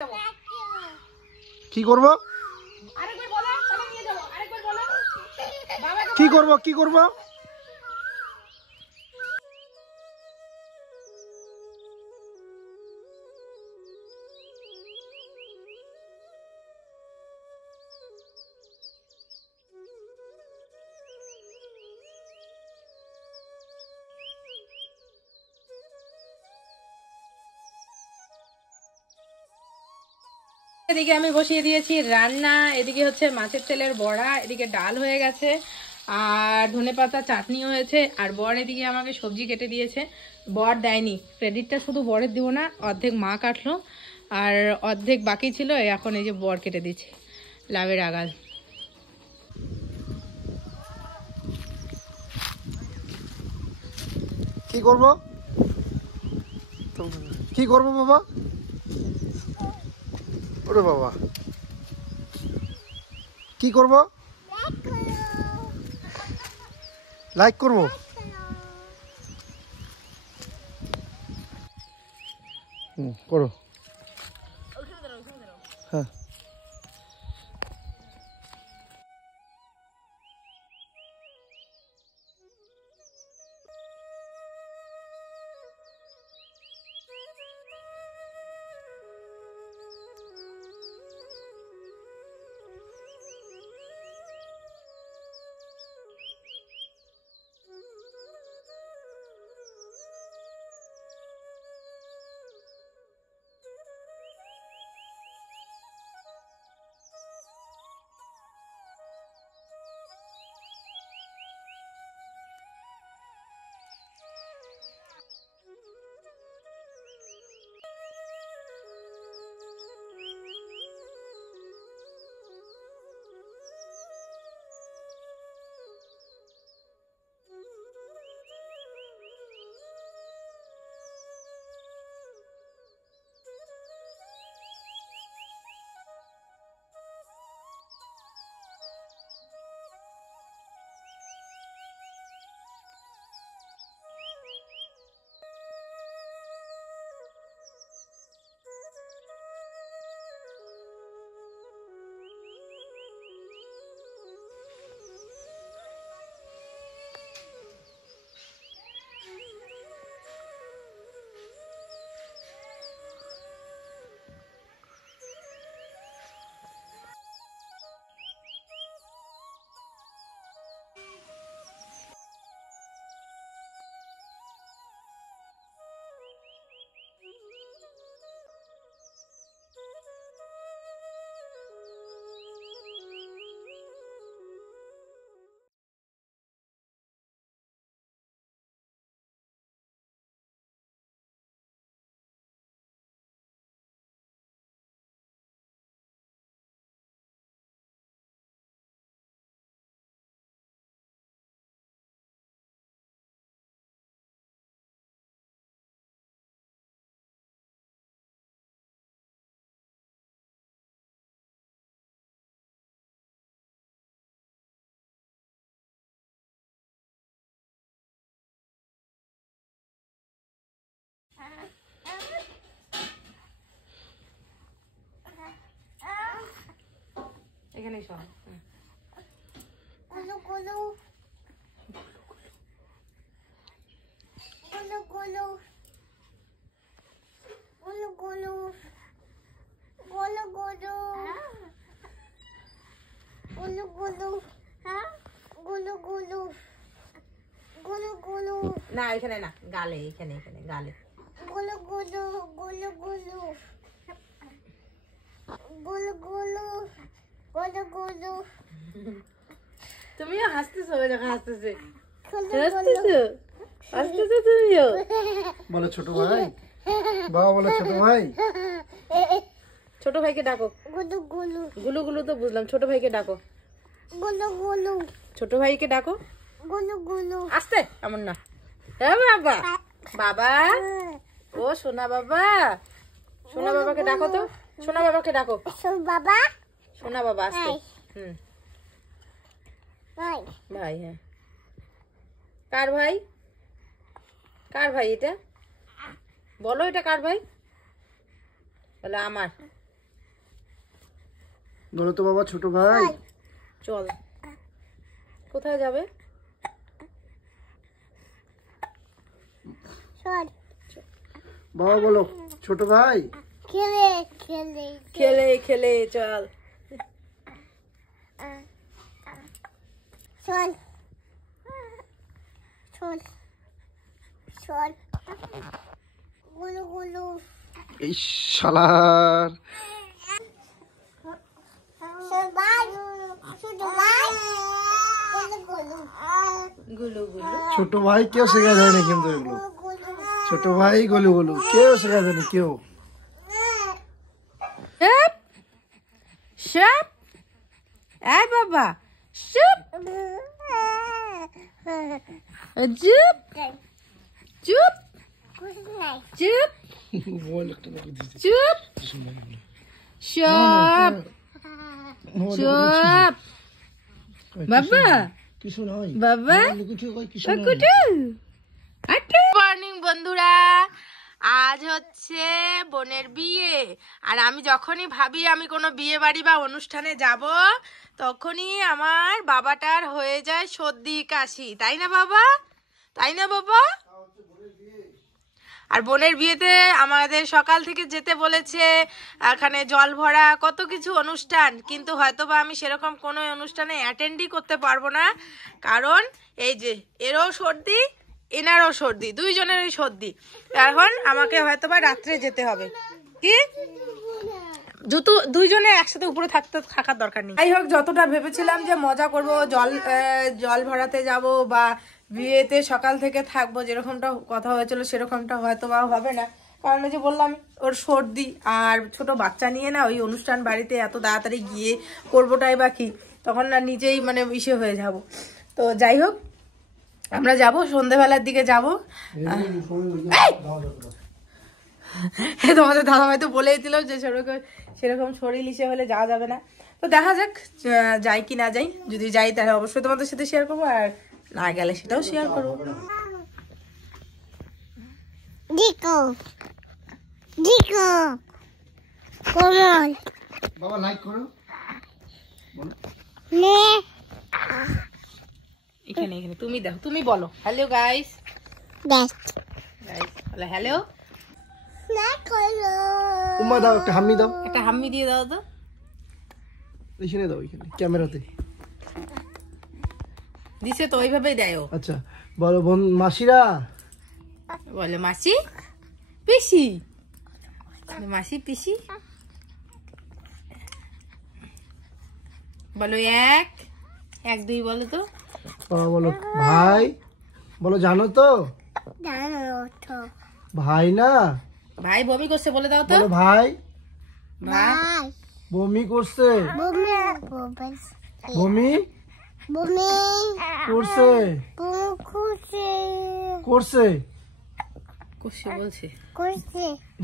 কি করব কি করব কি করব এদিকে আমি বসিয়ে দিয়েছি রান্না। এদিকে হচ্ছে মাছের তেলের বড়া, এদিকে ডাল হয়ে গেছে আর ধনেপাতা চাটনি হয়েছে। আর বর এদিকে আমাকে সবজি কেটে দিয়েছে, বর দেয়নি, ক্রেডিটটা শুধু বরের দিব না, অর্ধেক মা কাটলো আর অর্ধেক বাকি ছিল, এখন এই যে বর কেটে দিচ্ছে লাভের আগাল। কি করব কি করব বাবা? ওরে বাবা, কি করব? লাইক করব। করো। হ্যাঁ এখানেই সব না, এখানে না, গালে, এখানে এখানে গালে। তুমিও হাসতেছো, যখন হাসতেছে হাসতেছো তুমিও। বলো ছোট ভাই, বাবা বলো ছোট ভাই। ছোট ভাইকে ডাকো। গুলু গুলু তো বুঝলাম, ছোট ভাইকে ডাকো। ছোট ভাইকে ডাকো। আস্তে, এমন না। হ্যাঁ বাবা, বাবা, ও সোনা বাবা, সোনা বাবাকে ডাকো তো, সোনা বাবাকে ডাকো। সোনা বাবা, আস্তে। ভাই, হ্যাঁ। কার ভাই? কার ভাই এটা? বলো, এটা কার ভাই? বলে আমার। বলো তো বাবা ছোট ভাই। চল, কোথায় যাবে? বাবা বলো ছোট ভাই। খেলে খেলে চল। এই শালার গুলু গুলু। ছোট ভাই কেউ শেখা যায় না কিন্তু এগুলো। ছোট ভাই গলু গলু কেউ শেখা যায় না কেউ। Shut. Shut. Hey, Baba. Shut. Jup. Jup. Jup. Jup. Shut. Shut. Baba. কিছু নয় Baba. কিছু কিছু মর্নিং বন্ধুরা, আজ হচ্ছে বোনের বিয়ে। আর আমি যখনই ভাবি আমি কোনো বিয়ে বাড়ি বা অনুষ্ঠানে যাব, তখনই আমার বাবাটার হয়ে যায় সর্দি কাশি, তাই না বাবা? তাই না বাবা? আর বোনের বিয়েতে আমাদের সকাল থেকে যেতে বলেছে, এখানে জল ভরা কত কিছু অনুষ্ঠান, কিন্তু হয়তোবা আমি সেরকম কোনো অনুষ্ঠানে অ্যাটেন্ডই করতে পারবো না, কারণ এই যে এরও সর্দি এনারও সর্দি, দুইজনেরই সর্দি। এখন আমাকে হয়তোবা রাত্রে যেতে হবে। কি জুতো দুইজনে একসাথে উপরে থাকার দরকার নেই। যাই হোক, যতটা ভেবেছিলাম যে মজা করব, জল ভরাতে যাব বা বিয়েতে সকাল থেকে থাকবো, যেরকমটা কথা হয়েছিল সেরকমটা হয়তো বা হবে না, কারণ ওই যে বললাম ওর সর্দি, আর ছোট বাচ্চা নিয়ে না ওই অনুষ্ঠান বাড়িতে এত তাড়াতাড়ি গিয়ে করবোটাই বা কি, তখন না নিজেই মানে ইসে হয়ে যাব। তো যাই হোক, আমরা যাব সন্ধ্যেবেলার দিকে যাব। তোমাদের দাদাভাই তো বলেই দিল যে সেরকম শরীর ইসে হলে যাওয়া যাবে না। তো দেখা যাক যাই কি না যাই, যদি যাই তাহলে অবশ্যই তোমাদের সাথে শেয়ার করবো, আর না গেলে সেটাও শেয়ার করবো। বাবা লাইক করো। এখানে এখানে তুমি দেখো, তুমি বলো হ্যালো গাইস। হ্যালো, উম্মা দাও, একটা হাম্মি দাও, একটা হাম্মি দিয়ে দাও তো। এইখানে দাও, এইখানে ক্যামেরাতে দিছে তো, ওইভাবেই দেয় ও। আচ্ছা বলো বোন মাসিরা। বলে মাসি পিসি, মাসি পিসি। বলো এক এক দুই বলো তো। বাবা বলো ভাই। বলো জানো তো ভাই না, ভাই বমি করছে বলে দাও তো। বলো ভাই। ভাই বমি করছে, বমি করছে, করছে করছে বলছে।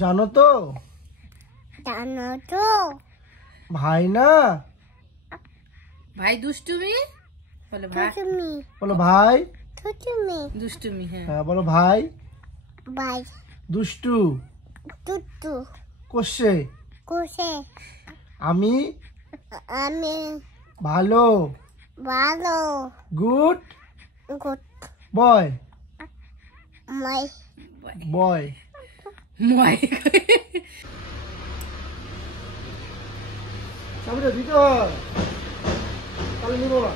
জানো তো ভাই না, ভাই দুষ্টুমি। বলে ভাই, বলো ভাই দুষ্টুমি। হ্যাঁ হ্যাঁ বলো ভাই। দুষ্টু করছে, আমি ভালো, গুড বয়, বয়। মই চাবিটা দিতে হয়, তাহলে নিবো না।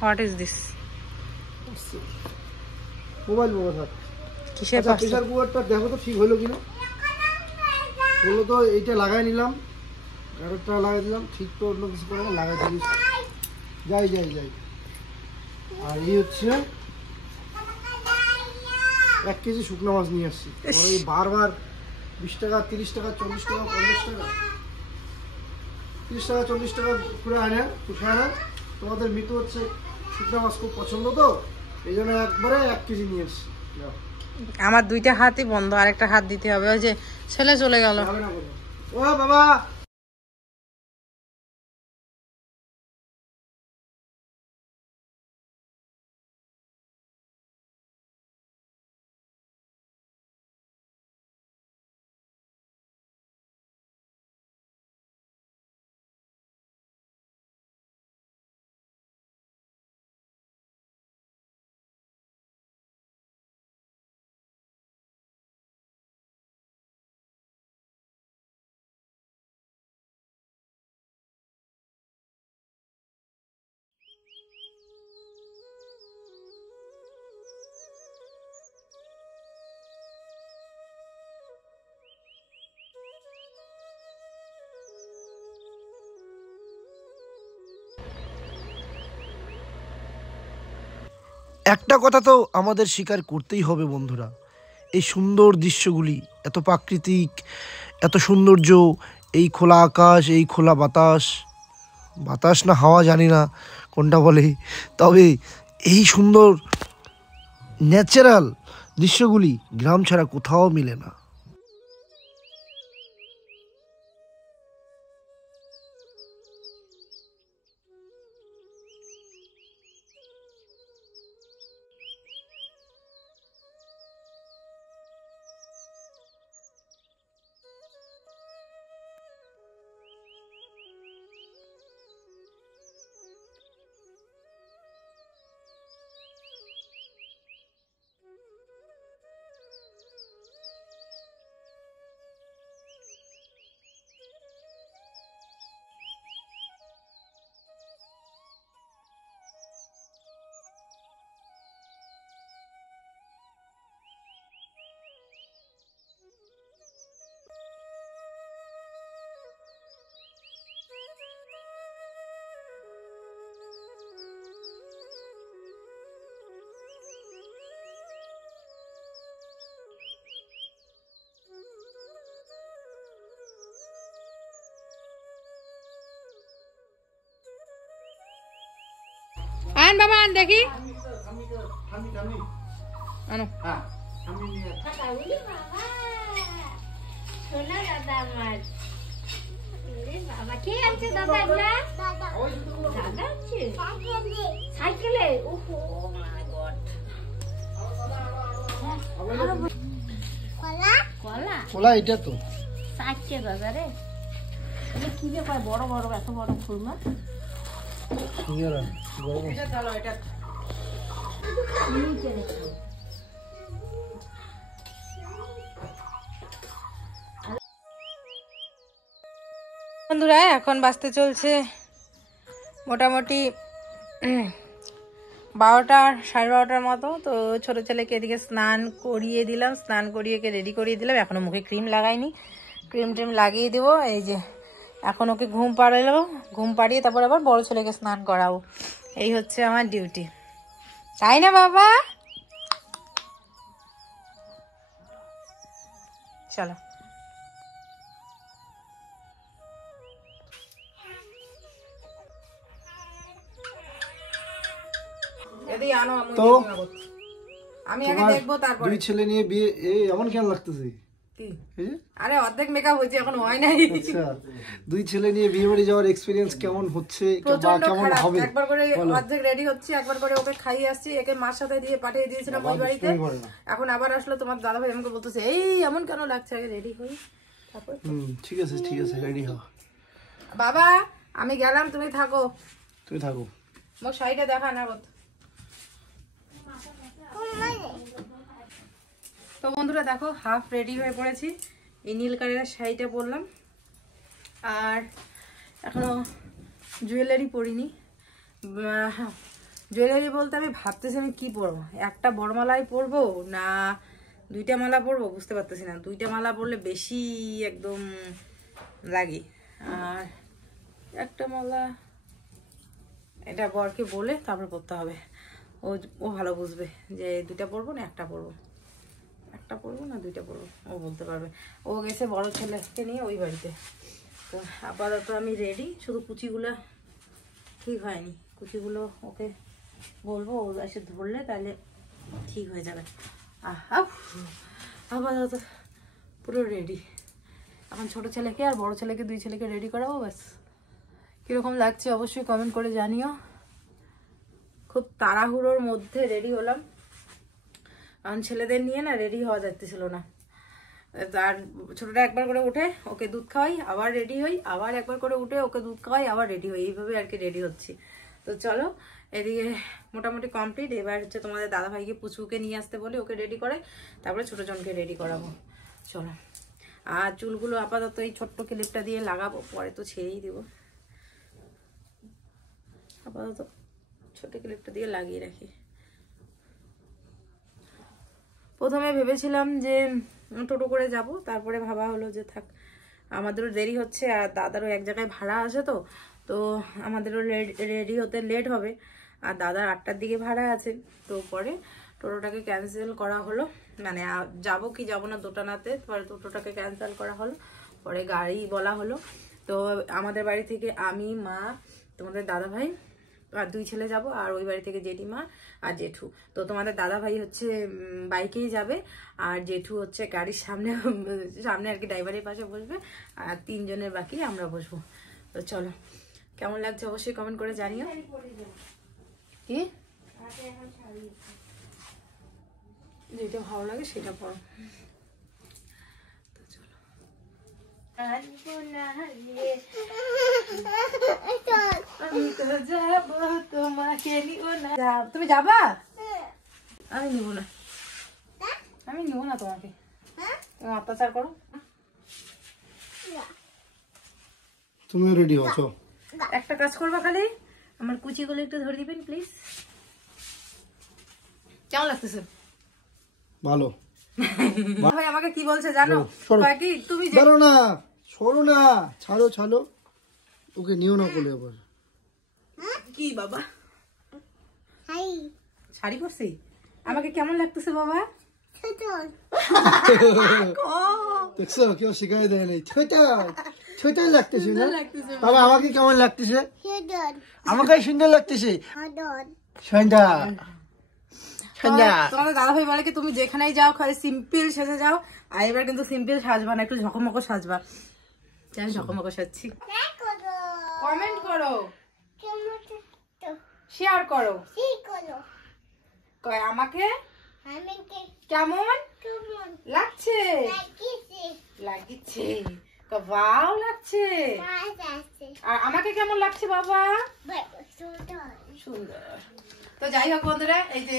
What is this? মোবাইল বাবা থাক। কিসের আচ্ছা প্রেসার কুকারটা দেখো তো ঠিক হলো কিনা। বললো তো এইটা লাগাই নিলাম, আরেকটা লাগাই দিলাম, ঠিক তো অন্য কিছু করে না, লাগাই দিলি। যাই যাই যাই। আর এই হচ্ছে 1 কেজি শুকনো মাছ নিয়ে আসছি। এই বারবার 20 টাকা 30 টাকা 40 টাকা 50 টাকা 30 টাকা 40 টাকা করে আনে পুষায় না। তোমাদের মৃত্যু হচ্ছে শুকনো মাছ খুব পছন্দ, তো এই জন্য একবারে 1 কেজি নিয়ে এসছি। আমার দুইটা হাতই বন্ধ, আরেকটা হাত দিতে হবে। ওই যে ছেলে চলে গেল। ও বাবা। একটা কথা তো আমাদের স্বীকার করতেই হবে বন্ধুরা, এই সুন্দর দৃশ্যগুলি, এত প্রাকৃতিক, এত সৌন্দর্য, এই খোলা আকাশ, এই খোলা বাতাস, বাতাস না হাওয়া জানি না কোনটা বলে, তবে এই সুন্দর ন্যাচারাল দৃশ্যগুলি গ্রাম ছাড়া কোথাও মিলে না। আন বাবা আন দেখি আনো। কলা এটা তো 60 টাকা রে। কি ব্যাপার বড় বড় এত বড় খুরমা? বন্ধুরা এখন বাজতে চলছে মোটামুটি 12টা, 12:30 মতো। তো ছোট ছেলেকে এদিকে স্নান করিয়ে দিলাম, স্নান করিয়ে রেডি করিয়ে দিলাম। এখনো মুখে ক্রিম লাগাইনি, ক্রিম ট্রিম লাগিয়ে দেবো। এই যে এখন ওকে ঘুম পাড়ালো, ঘুম পাড়িয়ে তারপর আবার বড় ছেলেকে স্নান করাবো। এই হচ্ছে আমার ডিউটি, তাই না বাবা? চলো তো আমি আগে দেখবো তারপর। দুই ছেলে নিয়ে বিয়ে, এমন কেন লাগতেছে? আরে অর্ধেক মেকআপ হয়েছে, এখন হয় নাই। আচ্ছা, দুই ছেলে নিয়ে বিয়ে বাড়ি যাওয়ার এক্সপেরিয়েন্স কেমন হচ্ছে বা কেমন হবে? একবার করে অর্ধেক রেডি হচ্ছে, একবার করে ওকে খাইয়ে আসছি, একে মার সাথে দিয়ে পাঠিয়ে দিয়েছিলাম ওই বাড়িতে। এখন আবার আসলো তোমার দাদা ভাই, আমাকে বলতেছে এই এমন কেন লাগছে, আগে রেডি হই তারপর। ঠিক আছে ঠিক আছে, রেডি হও বাবা, আমি গেলাম, তুমি থাকো। তুমি থাকো, মোক শাড়িটা দেখা না কত। তো বন্ধুরা দেখো, হাফ রেডি হয়ে পড়েছি। এই নীল কালারের শাড়িটা পরলাম, আর এখনো জুয়েলারি পরিনি। জুয়েলারি বলতে আমি ভাবতেছি আমি কি পরবো, একটা বড়মালাই পরবো না দুইটা মালা পরবো, বুঝতে পারতেছি না। দুইটা মালা পরলে বেশি একদম লাগে, আর একটা মালা এটা বরকে বলে তারপর পরতে হবে। ও ভালো বুঝবে যে দুইটা পরবো না একটা পরবো, একটা পরবো না দুইটা পরবো, ও বলতে পারবে। ও গেছে বড় ছেলেকে নিয়ে ওই বাড়িতে। তো আপাতত আমি রেডি, শুধু কুচিগুলো ঠিক হয়নি, কুচিগুলো ওকে বলবো, ও এসে ধরলে তাহলে ঠিক হয়ে যাবে। আপাতত পুরো রেডি। এখন ছোট ছেলেকে আর বড় ছেলেকে, দুই ছেলেকে রেডি করাবো, ব্যাস। কীরকম লাগছে অবশ্যই কমেন্ট করে জানিও। খুব তাড়াহুড়োর মধ্যে রেডি হলাম, কারণ ছেলেদের নিয়ে না রেডি হওয়া যাচ্ছিল না। আর ছোটটা একবার করে উঠে ওকে দুধ খাওয়াই, আবার রেডি হই, আবার একবার করে উঠে ওকে দুধ খাওয়াই, আবার রেডি হই, এইভাবে আর কি রেডি হচ্ছি। তো চলো, এদিকে মোটামুটি কমপ্লিট। এবার হচ্ছে তোমাদের দাদাভাইকে পুচুকে নিয়ে আসতে বলে ওকে রেডি করে, তারপরে ছোটো জনকে রেডি করাবো। চলো, আর চুলগুলো আপাতত এই ছোট্ট ক্লিপটা দিয়ে লাগাবো, পরে তো ছেড়েই দেবো। আপাতত ছোট ক্লিপটা দিয়ে লাগিয়ে রাখি। প্রথমে ভেবেছিলাম যে টোটো করে যাব, তারপরে ভাবা হলো যে থাক, আমাদেরও দেরি হচ্ছে আর দাদারও এক জায়গায় ভাড়া আছে, তো আমাদেরও রেডি হতে লেট হবে। আর দাদার 8টার দিকে ভাড়া আছে। তো পরে টোটোটাকে ক্যান্সেল করা হলো, মানে যাবো কি যাবো না দোটানাতে, পরে টোটোটাকে ক্যান্সেল করা হলো, পরে গাড়ি বলা হলো। তো আমাদের বাড়ি থেকে আমি, মা, তোমাদের দাদা ভাই আর 2 ছেলে যাব, আর ওই বাড়ি থেকে জেঠিমা আর জেঠু। তো তোমাদের দাদা ভাই হচ্ছে বাইকেই যাবে, আর জেঠু হচ্ছে গাড়ির সামনে সামনে আর কি ড্রাইভারের পাশে বসবে, আর 3 জনের বাকি আমরা বসবো। তো চলো, কেমন লাগছে অবশ্যই কমেন্ট করে জানিও। কি যেটা ভালো লাগে সেটা পড়ো। তো চলো। আমি তো যাবো তোমাকে নিও না। তুমি যাবা? আমি নিব না, আমি নিব না তোমাকে, তুমি অত্যাচার করো। তুমিও রেডি হচ্ছ? একটা কাজ করবা, খালি আমার কুচিগুলো একটু ধরে দিবেন প্লিজ। কেমন লাগতেছে? ভালো। ভাই আমাকে কি বলছে জানো, কি তুমি ধরো না, সরো না, ছাড়ো ছাড়ো, ওকে নিও না বলে আবার। কি বাবা শাড়ি পরছি, আমাকে কেমন লাগতেছে বাবা? দেখছো কেউ শিখাই দেয় নাই, ছোটাই লাগতেছে না বাবা? আমাকে কেমন লাগতেছে? আমাকে সুন্দর লাগতেছে, সুন্দর। তোমাদের দাদা ভাই বলে কি তুমি যেখানেই যাও খালি সিম্পল সেজে যাও, আর এবার কিন্তু সিম্পল সাজবা না, একটু ঝকমকো সাজবা। আমি ঝকমকো সাজছি। কমেন্ট করো, শেয়ার করো, আমাকে কেমন লাগছে? লাগছে, ওয়াও লাগছে। আর আমাকে কেমন লাগছে বাবা? সুন্দর। তো যাই হোক বন্ধুরা, এই যে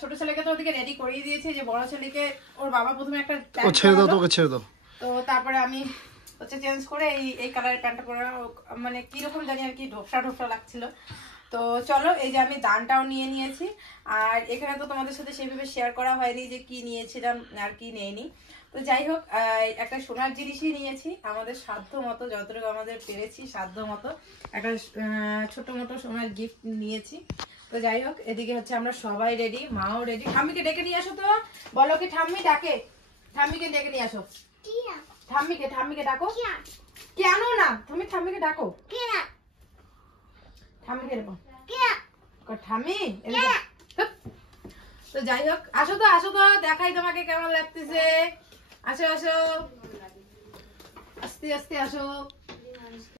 ছোট ছেলেকে তো ওদিকে রেডি করিয়ে দিয়েছে, যে বড় ছেলেকে ওর বাবা প্রথমে একটা ছেড়ে দাও, তোকে ছেড়ে দাও। তো তারপরে আমি হচ্ছে চেঞ্জ করে এই কালারের প্যান্টটা পরে, মানে কিরকম জানি আর কি ঢোপসা ঢোপসা লাগছিল। তো চলো, এই যে আমি দানটাও নিয়ে নিয়েছি, আর এখানে তো তোমাদের সাথে সেইভাবে শেয়ার করা হয়নি যে কি নিয়েছিলাম আর কি নেইনি। তো যাই হোক, একটা সোনার জিনিসই নিয়েছি, আমাদের সাধ্য মতো, যতটুকু আমাদের পেরেছি সাধ্য মতো একটা ছোট মোটো সোনার গিফট নিয়েছি। তো যাই হোক, এদিকে হচ্ছে আমরা সবাই রেডি, মাও রেডি। ঠাম্মিকে ডেকে নিয়ে আসো তো, বলো কি ঠাম্মি ডাকে, ঠাম্মিকে ডেকে নিয়ে আসো। ঠাম্মিকে ডাকো। কেন না, তুমি ঠাম্মিকে ডাকো, ঠাম্মিকে ডাকো, ঠাম্মি। তো যাই হোক, আসো তো দেখাই তোমাকে কেমন লাগতেছে। আসো আসো, আস্তে আস্তে আসো।